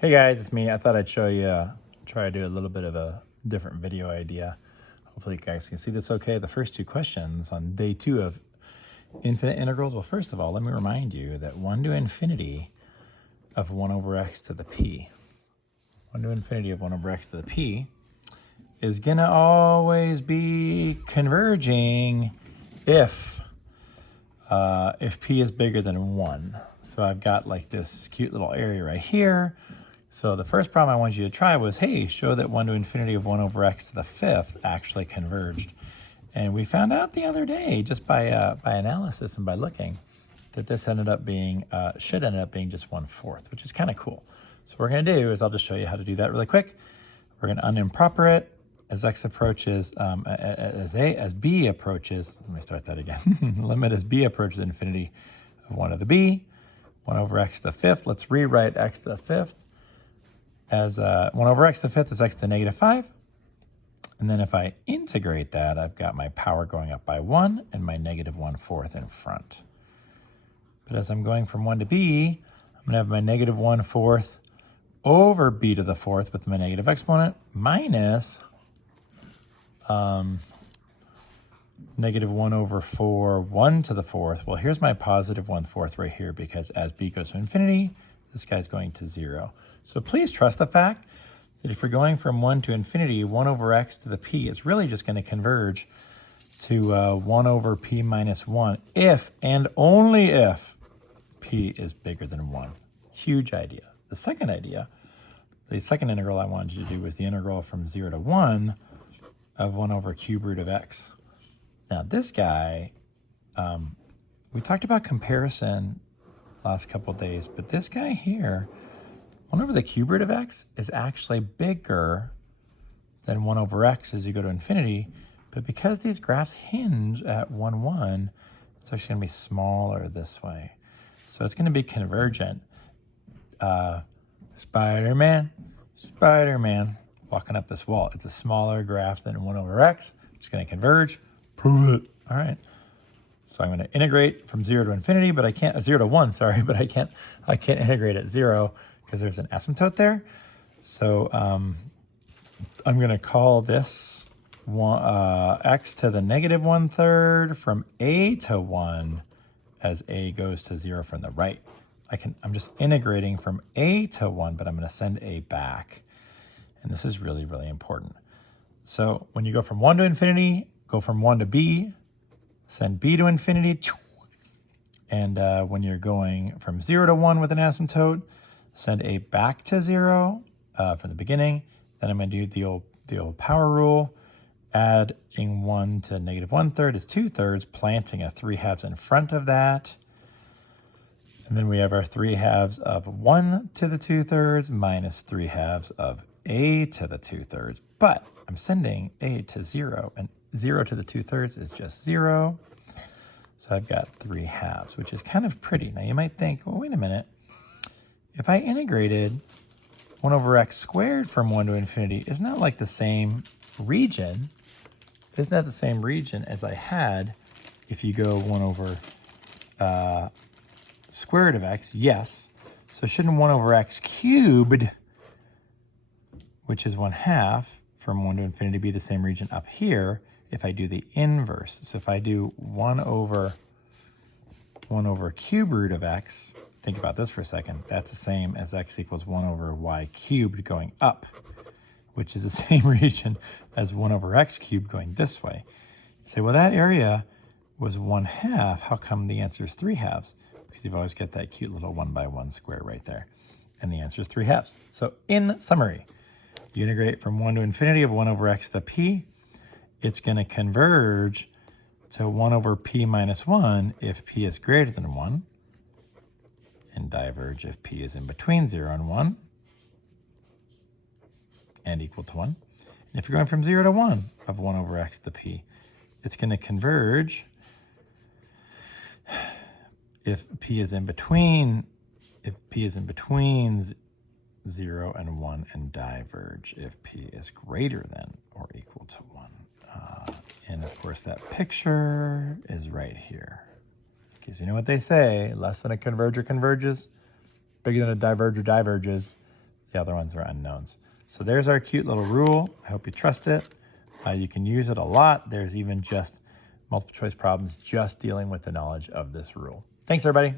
Hey guys, it's me. I thought I'd show you, try to do a little bit of a different video idea. Hopefully you guys can see this okay. The first two questions on day 2 of infinite integrals. Well, first of all, let me remind you that 1 to infinity of 1 over x to the p, 1 to infinity of 1 over x to the p is gonna always be converging if p is bigger than 1. So I've got like this cute little area right here. So the first problem I wanted you to try was, hey, show that 1 to infinity of 1 over x to the 5th actually converged. And we found out the other day, just by analysis and by looking, that this ended up being, should end up being just 1/4, which is kind of cool. So what we're going to do is I'll just show you how to do that really quick. We're going to unimproper it as x approaches, as b approaches, let me start that again. Limit as b approaches infinity of 1 to the b, 1 over x to the 5th. Let's rewrite x to the 5th. As 1 over x to the 5th is x to the negative 5. And then if I integrate that, I've got my power going up by 1 and my negative 1/4 in front. But as I'm going from 1 to b, I'm going to have my negative 1/4 over b to the 4th with my negative exponent minus negative 1 over 4, 1 to the 4th. Well, here's my positive 1/4 right here, because as b goes to infinity, this guy's going to 0. So please trust the fact that if you're going from 1 to infinity, 1 over x to the p is really just going to converge to 1 over p minus 1 if and only if p is bigger than 1. Huge idea. The second idea, the second integral I wanted you to do was the integral from 0 to 1 of 1 over cube root of x. Now this guy, we talked about comparison last couple of days, but this guy here, 1 over the cube root of x is actually bigger than 1 over x as you go to infinity, but because these graphs hinge at 1, 1, it's actually going to be smaller this way. So it's going to be convergent. Spider-Man, walking up this wall. It's a smaller graph than 1 over x. It's going to converge. Prove it. All right. So I'm going to integrate from 0 to infinity, but I can't, 0 to 1, sorry, but I can't integrate at 0 because there's an asymptote there. So I'm going to call this x to the negative 1/3 from a to 1 as a goes to 0 from the right. I'm just integrating from a to 1, but I'm going to send a back. And this is really, really important. So when you go from 1 to infinity, go from 1 to b, send b to infinity. And when you're going from 0 to 1 with an asymptote, send a back to 0 from the beginning. Then I'm going to do the old power rule. Adding 1 to negative 1/3 is 2/3, planting a 3/2 in front of that. And then we have our 3/2 of 1 to the 2/3 minus 3/2 of a to the 2/3. But I'm sending a to 0, and 0 to the 2/3 is just 0. So I've got 3/2, which is kind of pretty. Now you might think, well, wait a minute. If I integrated 1 over x squared from 1 to infinity, isn't that like the same region? Isn't that the same region as I had if you go 1 over square root of x? Yes. So shouldn't 1 over x cubed, which is 1/2 from 1 to infinity, be the same region up here if I do the inverse? So if I do 1 over cube root of x, think about this for a second, that's the same as x equals 1 over y cubed going up, which is the same region as 1 over x cubed going this way. You say, well, that area was 1/2. How come the answer is 3/2? Because you've always got that cute little 1 by 1 square right there. And the answer is 3/2. So in summary, you integrate from 1 to infinity of 1 over x to the p. It's going to converge to 1 over p minus 1 if p is greater than 1, and diverge if p is in between 0 and 1, and equal to 1. And if you're going from 0 to 1 of 1 over x to the p, it's going to converge if p is in between 0 and 1, and diverge if p is greater than or equal to 1. And of course that picture is right here. Because you know what they say, less than a converger converges, bigger than a diverger diverges. The other ones are unknowns. So there's our cute little rule. I hope you trust it. You can use it a lot. There's even just multiple choice problems just dealing with the knowledge of this rule. Thanks, everybody.